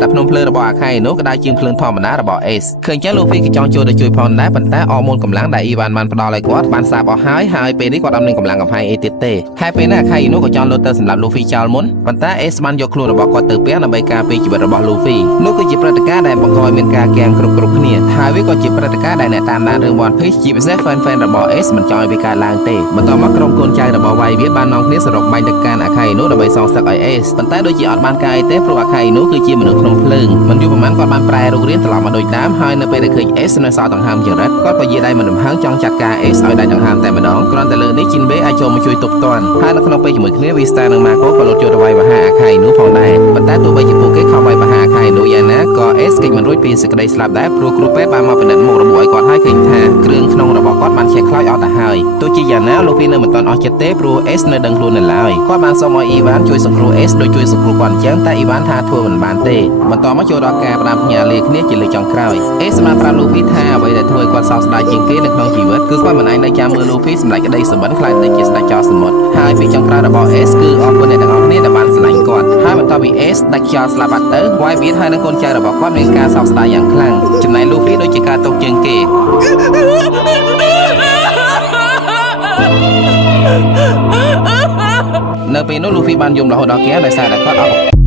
តែភ្នំភ្លើងរបស់អាខៃនោះក៏ដើរជាងភ្លើងធម្មតារបស់ Ace ឃើញចឹងលូហ្វីក៏ចង់ចូលទៅជួយផងដែរប៉ុន្តែអរមុនកម្លាំងដែលអ៊ីវ៉ាន់បានផ្ដល់ឲ្យគាត់បានសាបអស់ហើយពេលនេះគាត់អត់មានកម្លាំងកំហែងអីទៀតទេហើយពេលនេះអាខៃនោះក៏ចង់លោតទៅសម្រាប់លូហ្វីចោលមុនប៉ុន្តែ Ace បានយកខ្លួនរបស់គាត់ទៅពាំងដើម្បីការពារជីវិតរបស់លូហ្វីនោះគឺជាព្រឹត្តិការណ៍ដែលបង្កឲ្យមានការកៀងគ្រប់គ្នាហើយវាក៏ជាព្រឹត្តិការណ៍ដែលអ្នកតាមដានរឿង One Piece ជាពិសេស fan របស់ Ace មិនចង់ឲ្យវាកើតឡើងទេបន្តមកក្រុមកូនចៅរបស់វាយវាបាននាំគ្នាសរុបបាញ់ទៅកាន់អាខៃនោះដើម្បីសងសឹកឲ្យ Ace ប៉ុន្តែដូចជាអត់បានការអីទេព្រោះអាខៃនោះគឺជាមនុស្សក្នុងភ្លើងមិនយូរប៉ុន្មានគាត់បានប្រែរូបរាងត្រឡប់មកដូចដើមហើយនៅពេលដែលឃើញ Ace នៅសល់ដង្ហើមចរិតគាត់ក៏យាយដៃមិនរំហឹងចង់ចាត់ការ Ace ឲ្យដៃដង្ហើមតែម្ដងគ្រាន់តែលើនេះ Jinbe អាចចូលមកជួយទប់ទណ្ឌហើយនៅក្នុងពេលជាមួយគ្នា Vista និង Marco ក៏លោតចូលទៅវាយប្រហារអាខៃនោះផងដែរប៉ុន្តែទោះបីជាពួកគេខំវាយប្រហារអាខៃនោះយ៉ាងណាក៏ Ace គេចមិនរួចពីសេចក្តីស្លាប់ដែរព្រោះគ្រូពេទ្យបានមកពិនិត្យមុខរបួសឲ្យគាត់ហើយឃើញថាគ្រឿងក្នុងរបស់គាត់បានឆេះខ្លោចអស់ទៅហើយទោះជាយ៉ាងណាលោកពីនៅមិនទាន់អស់ចិត្តទេព្រោះ Ace នៅដឹងខ្លួននៅឡើយគាត់បានសុំឲ្យ Ivan ជួយសង្គ្រោះ Ace ដូចជួយសង្គ្រោះគាត់អញ្ចឹងតែ Ivan ថាធ្វើមិនបានទេបន្តមកចូលដល់ការផ្ដាំផ្ញើលាគ្នាជាលើកចុងក្រោយ Ace បានប្រាប់ Luffy ថាអ្វីដែលធ្វើឲ្យគាត់សោកស្ដាយជាងគេនៅក្នុងជីវិតគឺគាត់មិនអាចនៅចាំមើល Luffy សម្រេចក្តីសុបិនខ្លាចទៅជាស្ដេចចោលសមុទ្រហើយពីចុងក្រោយរបស់ Ace គឺអរគុណអ្នកទាំងអស់គ្នាដែលបានស្រឡាញ់គាត់ហើយបន្ទាប់ពី Ace ដាច់ខ្យល់ស្លាប់បាត់ទៅ Whitebeard ហើយនិងកូនចៅរបស់គាត់មានការសោកស្ដាយយ៉ាងខ្លាំងចំណែក Luffy ដូចជាការຕົកជើងគេនៅពេលនោះ Luffy បានយំរហូតដល់គេដោយសារតែគាត់អត់